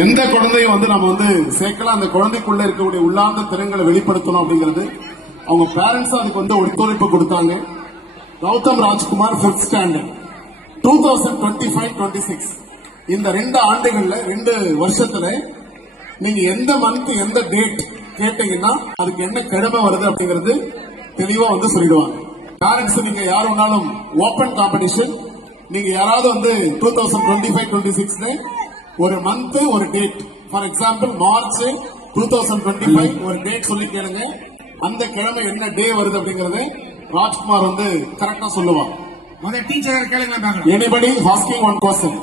எந்த குழந்தையும் நம்ம சேர்க்கலாம், அந்த குழந்தைக்குள்ள இருக்கக்கூடிய உள்ளார்ந்த திறன்களை வெளிப்படுத்தணும் அப்படிங்கிறது அவங்க பேரண்ட்ஸ் அதுக்கு ஒத்துழைப்பு கொடுத்தாங்க. கௌதம் ராஜ்குமார் 5th ஸ்டாண்டர்ட் 2025-26 இந்த 2 ஆண்டுகள்ல 2 வருஷத்துல நீங்க எந்த மந்த் எந்த டேட் கேட்டீங்கன்னா அதுக்கு என்ன கிழமை வருது அப்படிங்கிறது தெளிவா சொல்லிடுவாங்க. பேரண்ட்ஸ் நீங்க யார் வேணாலும் ஓபன் காம்படிஷன், நீங்க யாராவது 2025-26ல ஒரு மந்த் ஒரு டேட், ஃபார் எக்ஸாம்பிள் மார்ச் 2025 ஒரு டேட் சொல்லி கேளுங்க. அந்த கிழமை என்ன டே வருது அப்படிங்கறத ராஜ்குமார் கரெக்டா சொல்லுவாங்க. முதல்ல டீச்சர் கேளுங்க. எனிபடி ஆஸ்கிங் ஒன் क्वेश्चन,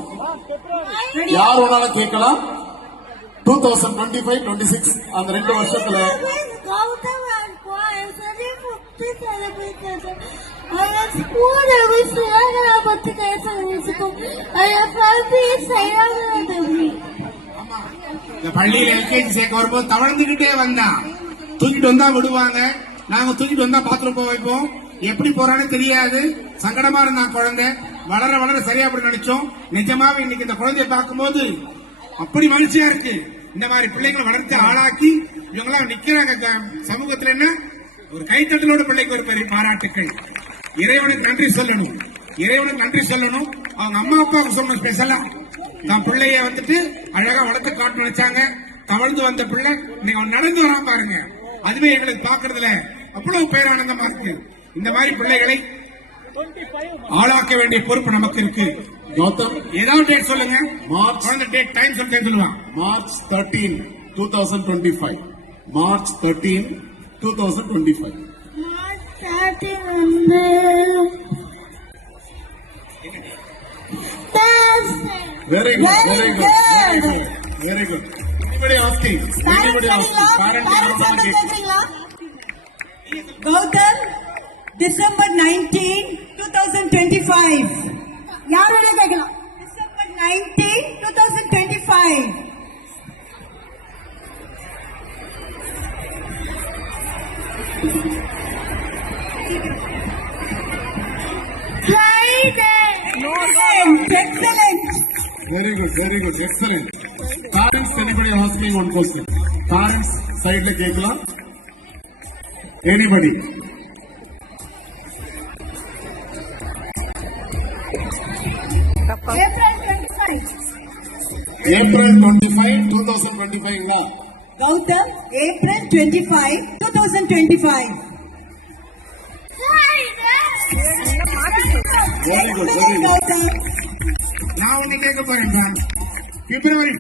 யார் வேணாலும் கேட்கலாம். 2025-26 அந்த 2 வருஷத்துல பள்ளியில எல்கேஜி சேர்க்க வரும்போது தவழ்ந்துகிட்டே வந்தான். தூக்கிட்டு வந்தா விடுவாங்க, நாங்க தூக்கிட்டு வந்தா பாத்ரூம் போய் வைப்போம். எப்படி போறான்னு தெரியாது, சங்கடமா இருந்தான் குழந்தை. வளர வளர சரியா அப்படி நினைச்சோம். நிஜமாவே இன்னைக்கு இந்த குழந்தைய பார்க்கும்போது அப்படி மகிழ்ச்சியா இருக்கு. இந்த மாதிரி பிள்ளைகளை வளர்த்து ஆளாக்கி இவங்கெல்லாம் நிக்கிறாங்க சமூகத்துல. என்ன ஒரு கைத்தட்டலோட பிள்ளைக்கு ஒரு பெரிய பாராட்டுக்கள். இறைவனுக்கு நன்றி சொல்லணும், இறைவனுக்கு நன்றி சொல்லணும். அவங்க அம்மா அப்பாவுக்கு சொல்லணும் ஸ்பெஷலா. தான் பிள்ளைய அழகா வளர்த்து காட்டு நினைச்சாங்க. தவழ்ந்து வந்த பிள்ளை இன்னைக்கு அவன் நடந்து வரான் பாருங்க. அதுவே எங்களுக்கு பாக்குறதுல அவ்வளவு பேரானந்தமா இருக்கு. இந்த மாதிரி பிள்ளைகளை ஆளாக்க வேண்டிய பொறுப்பு நமக்கு இருக்கு. கௌதம் ஏதாவது டேட் சொல்லுங்க. மார்ச் டேட் டைம் சொல்லுவான். March 13, 2025. March 13, 2025. Very good, very good, very good, very good. Anybody asking? Anybody asking? Gautam, December 19, 2025. யார் வேணா கேட்கலாம். December 19, 2025. Excellent. Very good, very good, excellent. Parents, anybody asking one question? Parents side le kekla. Anybody? April 25, 2025 la. Gautam, April 25, 2025. Very good, very good. நான் ஒண்ணு கேட்க போறேன். பிப்ரவரி